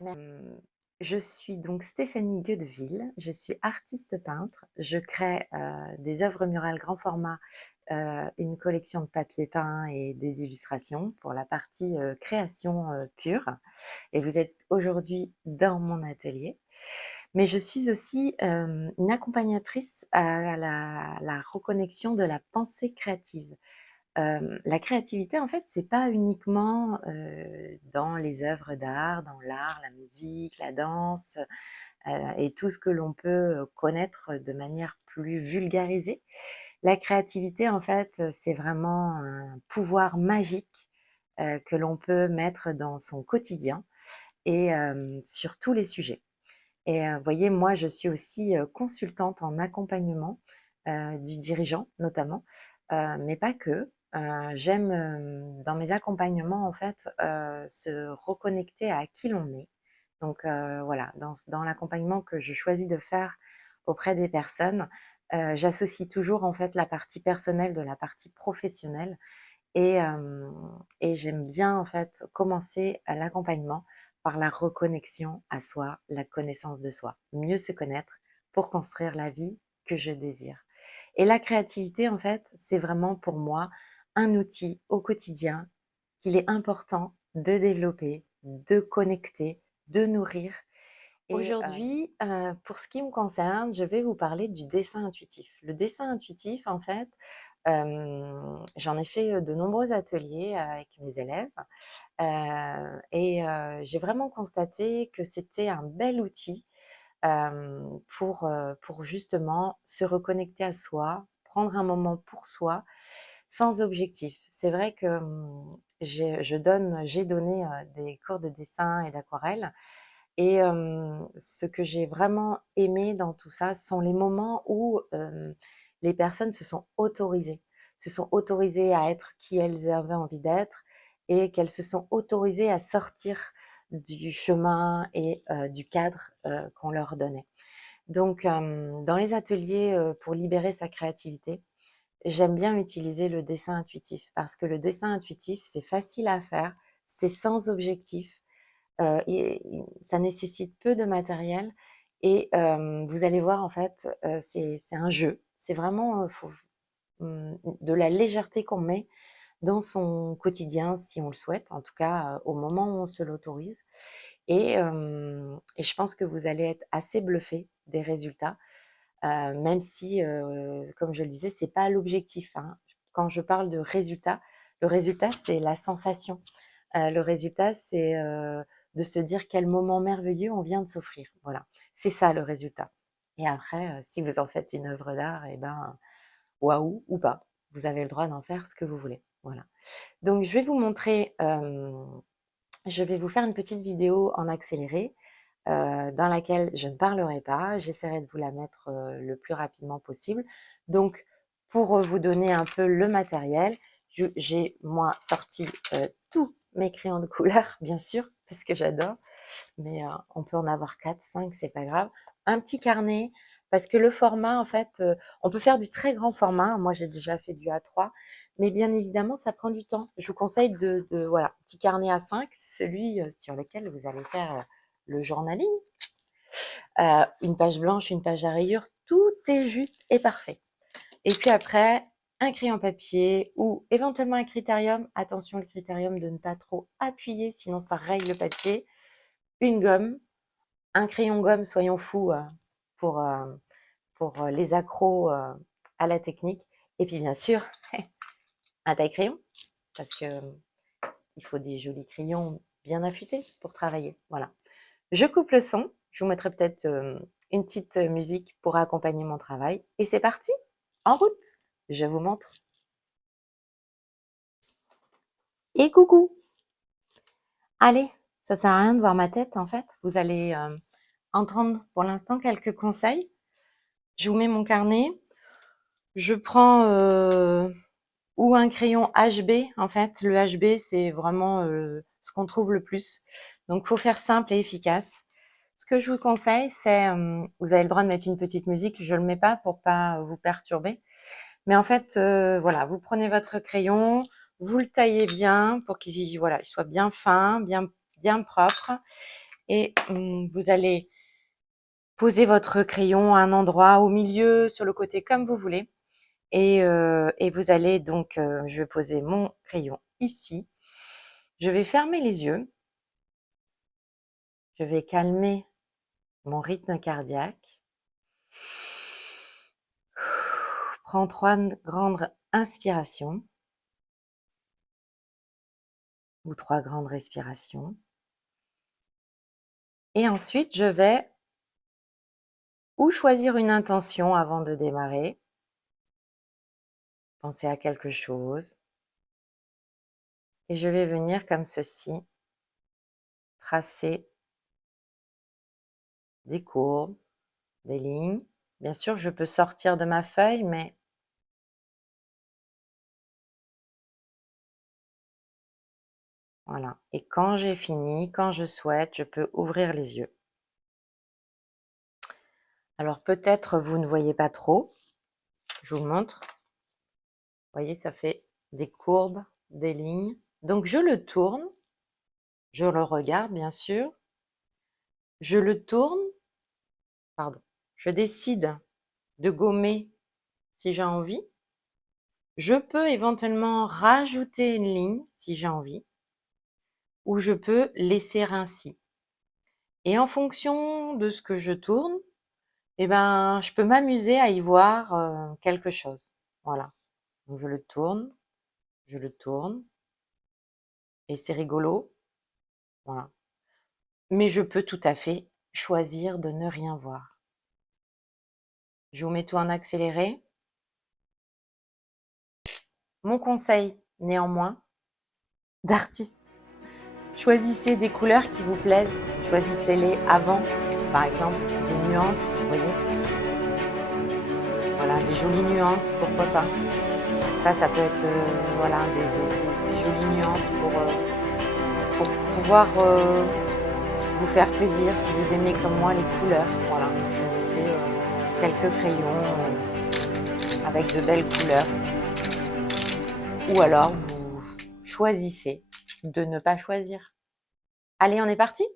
Hem, je suis donc Stéphanie Guedeville, je suis artiste peintre. Je crée, des œuvres murales grand format, une collection de papier peint et des illustrations pour la partie, création, pure et vous êtes aujourd'hui dans mon atelier. Mais je suis aussi, une accompagnatrice à la reconnexion de la pensée créative. La créativité, en fait, c'est pas uniquement, dans les œuvres d'art, dans l'art, la musique, la danse, et tout ce que l'on peut, connaître de manière plus vulgarisée. La créativité, en fait, c'est vraiment un pouvoir magique, que l'on peut mettre dans son quotidien et sur tous les sujets. Et vous voyez, moi, je suis aussi, consultante en accompagnement, du dirigeant notamment, mais pas que. J'aime, dans mes accompagnements, en fait, se reconnecter à qui l'on est. Donc voilà, dans l'accompagnement que je choisis de faire auprès des personnes, j'associe toujours, en fait, la partie personnelle de la partie professionnelle et j'aime bien, en fait, commencer à l'accompagnement par la reconnexion à soi, la connaissance de soi. Mieux se connaître pour construire la vie que je désire. Et la créativité, en fait, c'est vraiment pour moi un outil au quotidien qu'il est important de développer, de connecter, de nourrir. Et aujourd'hui, pour ce qui me concerne, je vais vous parler du dessin intuitif. Le dessin intuitif, en fait, j'en ai fait, de nombreux ateliers avec mes élèves, j'ai vraiment constaté que c'était un bel outil, pour justement se reconnecter à soi, prendre un moment pour soi, sans objectif. C'est vrai que, j'ai donné, des cours de dessin et d'aquarelle et ce que j'ai vraiment aimé dans tout ça, ce sont les moments où, les personnes se sont autorisées à être qui elles avaient envie d'être et qu'elles se sont autorisées à sortir du chemin et du cadre, qu'on leur donnait. Donc dans les ateliers, pour libérer sa créativité, j'aime bien utiliser le dessin intuitif parce que le dessin intuitif, c'est facile à faire, c'est sans objectif. Et ça nécessite peu de matériel et vous allez voir en fait, c'est un jeu. C'est vraiment, de la légèreté qu'on met dans son quotidien si on le souhaite, en tout cas, au moment où on se l'autorise et je pense que vous allez être assez bluffés des résultats, même si, comme je le disais, c'est pas l'objectif, hein. Quand je parle de résultat, le résultat, c'est la sensation. Le résultat, c'est, de se dire quel moment merveilleux on vient de s'offrir. Voilà, c'est ça le résultat. Et après, si vous en faites une œuvre d'art et ben, waouh ou pas. Vous avez le droit d'en faire ce que vous voulez. Voilà. Donc je vais vous montrer, je vais vous faire une petite vidéo en accéléré, dans laquelle je ne parlerai pas. J'essaierai de vous la mettre, le plus rapidement possible. Donc pour, vous donner un peu le matériel, j'ai moi sorti, tous mes crayons de couleur, bien sûr, parce que j'adore, mais on peut en avoir 4, 5, c'est pas grave. Un petit carnet, parce que le format, en fait, on peut faire du très grand format. Moi, j'ai déjà fait du A3, mais bien évidemment, ça prend du temps. Je vous conseille voilà, petit carnet A5, celui sur lequel vous allez faire le journaling. Une page blanche, une page à rayures, tout est juste et parfait. Et puis après, un crayon papier ou éventuellement un critérium. Attention, le critérium de ne pas trop appuyer, sinon ça raye le papier. Une gomme, un crayon gomme, soyons fous, pour, les accros, à la technique. Et puis bien sûr, un taille-crayon, parce que il faut des jolis crayons bien affûtés pour travailler. Voilà. Je coupe le son. Je vous mettrai peut-être une petite musique pour accompagner mon travail. Et c'est parti, en route. Je vous montre. Et coucou. Allez, ça sert à rien de voir ma tête en fait. Vous allez entendre pour l'instant quelques conseils. Je vous mets mon carnet. Je prends ou un crayon HB. En fait, le HB, c'est vraiment ce qu'on trouve le plus. Donc, faut faire simple et efficace. Ce que je vous conseille, c'est, vous avez le droit de mettre une petite musique. Je le mets pas pour pas vous perturber. Mais en fait, voilà, vous prenez votre crayon, vous le taillez bien pour qu'il voilà, il soit bien fin, bien propre. et vous allez poser votre crayon à un endroit, au milieu, sur le côté, comme vous voulez. Et vous allez donc, je vais poser mon crayon ici. Je vais fermer les yeux. Je vais calmer mon rythme cardiaque. Prends 3 grandes inspirations ou 3 grandes respirations. Et ensuite, je vais ou choisir une intention avant de démarrer, penser à quelque chose, et je vais venir comme ceci, tracer des courbes, des lignes. Bien sûr, je peux sortir de ma feuille, mais voilà. Et quand j'ai fini, quand je souhaite, je peux ouvrir les yeux. Alors peut-être vous ne voyez pas trop. Je vous montre. Vous voyez, ça fait des courbes, des lignes. Donc je le tourne. Je le regarde, bien sûr. Je le tourne. Pardon. Je décide de gommer si j'ai envie. Je peux éventuellement rajouter une ligne si j'ai envie. Ou je peux laisser ainsi. Et en fonction de ce que je tourne, eh ben, je peux m'amuser à y voir quelque chose. Voilà. Donc je le tourne, et c'est rigolo. Voilà. Mais je peux tout à fait choisir de ne rien voir. Je vous mets tout en accéléré. Mon conseil, néanmoins, d'artiste, choisissez des couleurs qui vous plaisent. Choisissez-les avant, par exemple, des nuances, vous voyez. Voilà, des jolies nuances, pourquoi pas. Ça peut être voilà, des jolies nuances pour pouvoir vous faire plaisir si vous aimez comme moi les couleurs. Voilà, vous choisissez quelques crayons avec de belles couleurs. Ou alors vous choisissez de ne pas choisir. Allez, on est parti?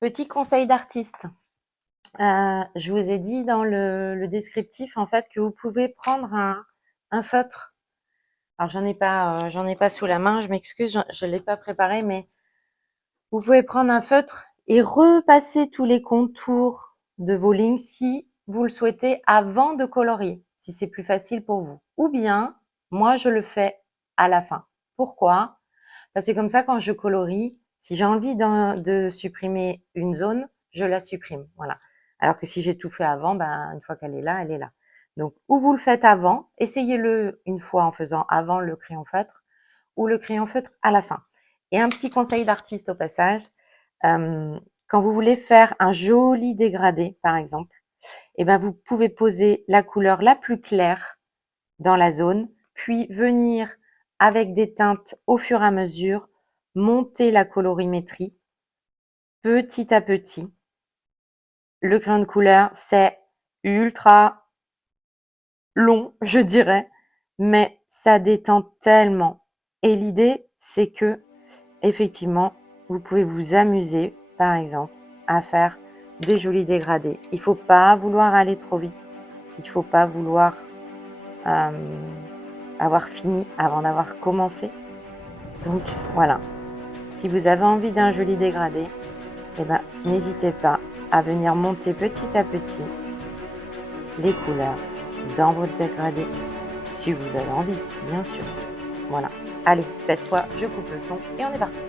Petit conseil d'artiste. Je vous ai dit dans le descriptif en fait que vous pouvez prendre un feutre. Alors j'en ai pas sous la main, je m'excuse, je l'ai pas préparé, mais vous pouvez prendre un feutre et repasser tous les contours de vos lignes si vous le souhaitez avant de colorier, si c'est plus facile pour vous. Ou bien, moi je le fais à la fin. Pourquoi? Parce que comme ça, quand je colorie, si j'ai envie de supprimer une zone, je la supprime. Voilà. Alors que si j'ai tout fait avant, ben, une fois qu'elle est là, elle est là. Donc, ou vous le faites avant, essayez-le une fois en faisant avant le crayon feutre, ou le crayon feutre à la fin. Et un petit conseil d'artiste au passage, quand vous voulez faire un joli dégradé, par exemple, eh ben, vous pouvez poser la couleur la plus claire dans la zone, puis venir avec des teintes au fur et à mesure, monter la colorimétrie petit à petit. Le crayon de couleur, c'est ultra long, je dirais, mais ça détend tellement. Et l'idée, c'est que, effectivement, vous pouvez vous amuser, par exemple, à faire des jolis dégradés. Il faut pas vouloir aller trop vite. Il faut pas vouloir avoir fini avant d'avoir commencé. Donc voilà, si vous avez envie d'un joli dégradé, eh ben, n'hésitez pas à venir monter petit à petit les couleurs dans votre dégradé, si vous avez envie, bien sûr. Voilà. Allez, cette fois, je coupe le son et on est parti.